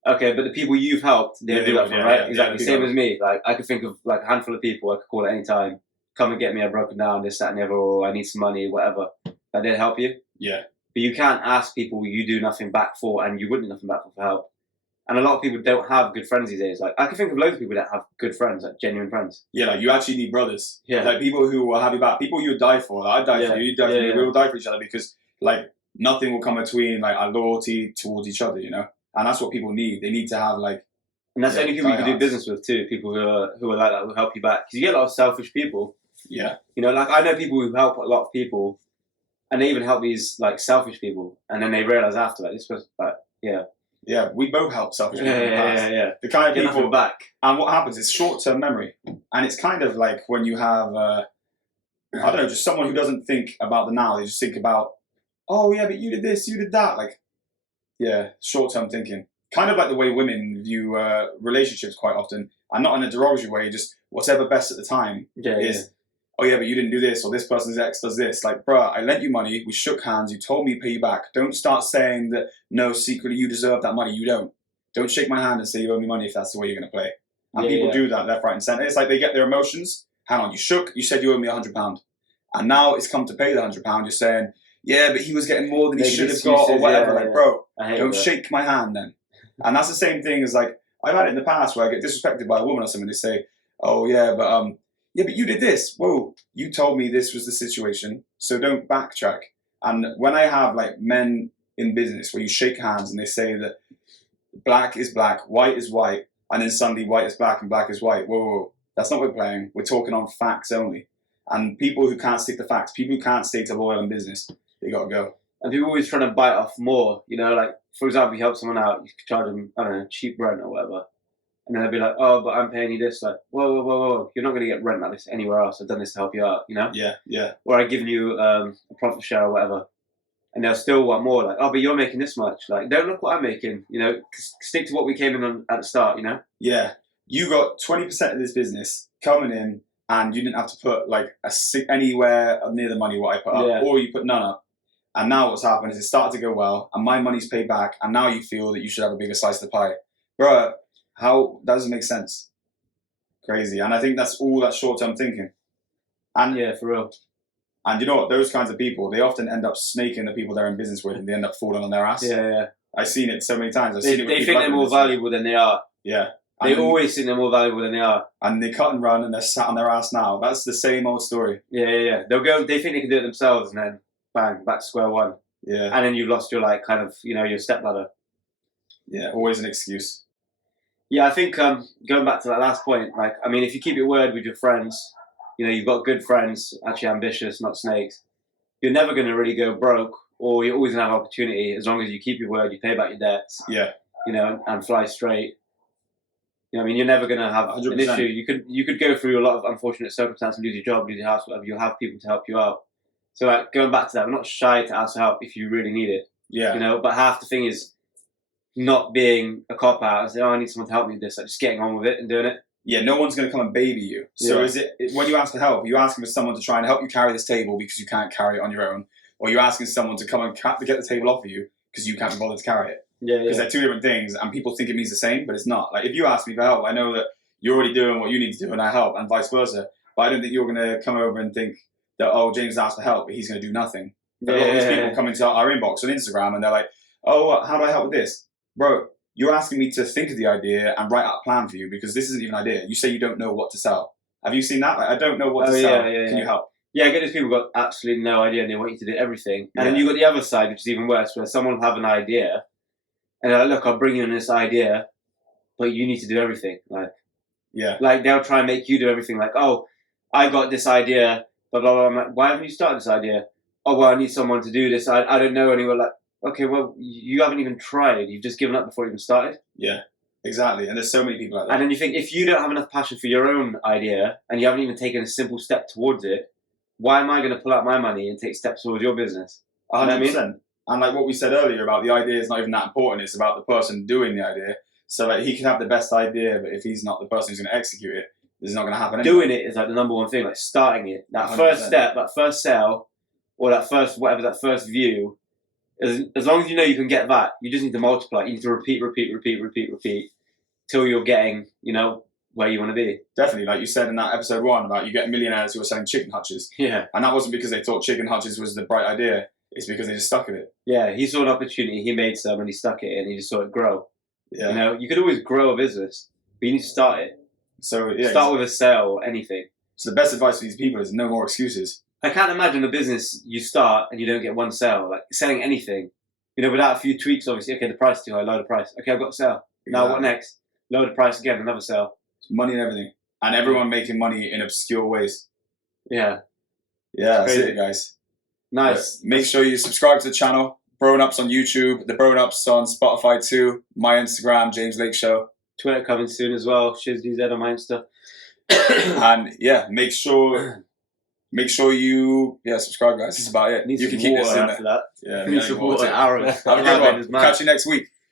okay, but the people you've helped, they'll do that for, right? Yeah, exactly. Same as me. Like, I could think of like a handful of people I could call at any time. Come and get me. I've broken down, this, that, and the other, or I need some money, whatever. Like, they'll help you. Yeah. But you can't ask people you do nothing back for, and you wouldn't do nothing back for help. And a lot of people don't have good friends these days. Like, I can think of loads of people that have good friends, like genuine friends. Yeah, like you actually need brothers. Yeah. Like people who will have you back. People you would die for. Like, I'd die for you. You'd die for me. We will die for each other because like nothing will come between like our loyalty towards each other, you know? And that's what people need. They need to have like... And that's the only people you can do business with too. People who are like that, who help you back. Because you get a lot of selfish people. Yeah. You know, like I know people who help a lot of people, and they even help these like selfish people, and then they realise after that this was like, Yeah, we both help selfish people in the past. Yeah. The kind of Get people nothing back. And what happens is short-term memory. And it's kind of like when you have, I don't know, just someone who doesn't think about the now. They just think about, oh, yeah, but you did this, you did that. Like, yeah, short-term thinking. Kind of like the way women view relationships quite often. And not in a derogatory way, just whatever best at the time oh, yeah, but you didn't do this, or this person's ex does this. Like, bruh, I lent you money, we shook hands, you told me to pay you back. Don't start saying that, no, secretly you deserve that money. You don't. Don't shake my hand and say you owe me money if that's the way you're going to play. And people do that left, right, and centre. It's like they get their emotions. Hang on, you shook, you said you owe me £100. And now it's come to pay the £100, you're saying, yeah, but he was getting more than he should have got, or whatever. Like, bro, don't shake my hand then. And that's the same thing as like, I've had it in the past where I get disrespected by a woman or something. They say, oh, yeah, but you did this. Whoa, you told me this was the situation, so don't backtrack. And when I have like men in business where you shake hands and they say that black is black, white is white, and then suddenly white is black and black is white. Whoa, that's not what we're playing. We're talking on facts only. And people who can't stick to facts, people who can't stay to loyal in business, they got to go. And people always trying to bite off more, you know, like, for example, you help someone out, you could charge them, I don't know, cheap rent or whatever. And then they'll be like, oh, but I'm paying you this. Like, whoa. You're not going to get rent like this anywhere else. I've done this to help you out, you know? Yeah. Or I've given you a profit share or whatever. And they'll still want more. Like, oh, but you're making this much. Like, don't look what I'm making, you know? Stick to what we came in on at the start, you know? Yeah. You got 20% of this business coming in and you didn't have to put like anywhere near the money what I put up. Or you put none up. And now what's happened is it started to go well and my money's paid back and now you feel that you should have a bigger slice of the pie. Bruh, how that doesn't make sense. Crazy. And I think that's all that short-term thinking. And yeah, for real. And you know what? Those kinds of people, they often end up snaking the people they're in business with and they end up falling on their ass. Yeah. I've seen it so many times. They think they're more valuable than they are. Yeah. They always think they're more valuable than they are. And they cut and run and they're sat on their ass now. That's the same old story. Yeah. They think they can do it themselves and then bang, back to square one. Yeah. And then you've lost your like kind of, you know, your stepladder. Yeah, always an excuse. Yeah, I think going back to that last point, like, I mean, if you keep your word with your friends, you know, you've got good friends, actually ambitious, not snakes, you're never going to really go broke, or you're always going to have opportunity as long as you keep your word, you pay back your debts, yeah, you know, and fly straight. You know, I mean, you're never going to have 100%. An issue. You could go through a lot of unfortunate circumstances, lose your job, lose your house, whatever. You'll have people to help you out. So, like, going back to that, we're not shy to ask for help if you really need it. Yeah. You know, but half the thing is not being a cop out and say, oh, I need someone to help me with this, like just getting on with it and doing it. Yeah, no one's going to come and baby you. So is it, when you ask for help, are you asking for someone to try and help you carry this table because you can't carry it on your own? Or are you asking someone to come and get the table off of you because you can't be bothered to carry it? Yeah. Because they're two different things and people think it means the same, but it's not. Like, if you ask me for help, I know that you're already doing what you need to do and I help, and vice versa. But I don't think you're going to come over and think that, oh, James asked for help, but he's going to do nothing. A lot of these people come into our inbox on Instagram and they're like, oh, how do I help with this? Bro, you're asking me to think of the idea and write out a plan for you because this isn't even an idea. You say you don't know what to sell. Have you seen that? Like, I don't know what to sell. Can you help? Yeah, I get these people got absolutely no idea and they want you to do everything. And then you've got the other side, which is even worse, where someone will have an idea and they're like, look, I'll bring you in this idea, but you need to do everything. Like, they'll try and make you do everything. Like, oh, I got this idea, blah, blah, blah. I'm like, why haven't you started this idea? Oh, well, I need someone to do this. I don't know anyone. Like, okay, well, you haven't even tried. You've just given up before you even started. Yeah, exactly. And there's so many people like that. And then you think, if you don't have enough passion for your own idea and you haven't even taken a simple step towards it, why am I going to pull out my money and take steps towards your business? 100%. You know what I mean? And like what we said earlier about the idea is not even that important. It's about the person doing the idea. So like he can have the best idea, but if he's not the person who's going to execute it, it's not going to happen. Doing it is like the number one thing, like starting it. That 100%. first step, that first sale, or that first view, as long as you know you can get that, you just need to multiply. You need to repeat till you're getting, where you want to be. Definitely, like you said in that episode 1 about you get millionaires who are selling chicken hutches. Yeah. And that wasn't because they thought chicken hutches was the bright idea. It's because they just stuck at it. Yeah, he saw an opportunity, he made some, and he stuck it in, he just saw it grow. Yeah. You could always grow a business, but you need to start it. So yeah, start with a sale or anything. So the best advice for these people is no more excuses. I can't imagine a business you start and you don't get one sale, like selling anything. Without a few tweaks, obviously. Okay, the price is too high, lower the price. Okay, I've got a sale. Now what next? Lower the price again, another sale. It's money and everything. And everyone making money in obscure ways. Yeah. Yeah, that's it, guys. Nice. But make sure you subscribe to the channel. Bronups on YouTube. The Bronups on Spotify too. My Instagram, James Lake Show. Twitter coming soon as well. Shiz DZ on my Insta. And yeah, make sure you subscribe, guys. That's about it. Need you can some keep this water in after there. that. Yeah, Need some water. Arrows. Have a good one. Catch you next week.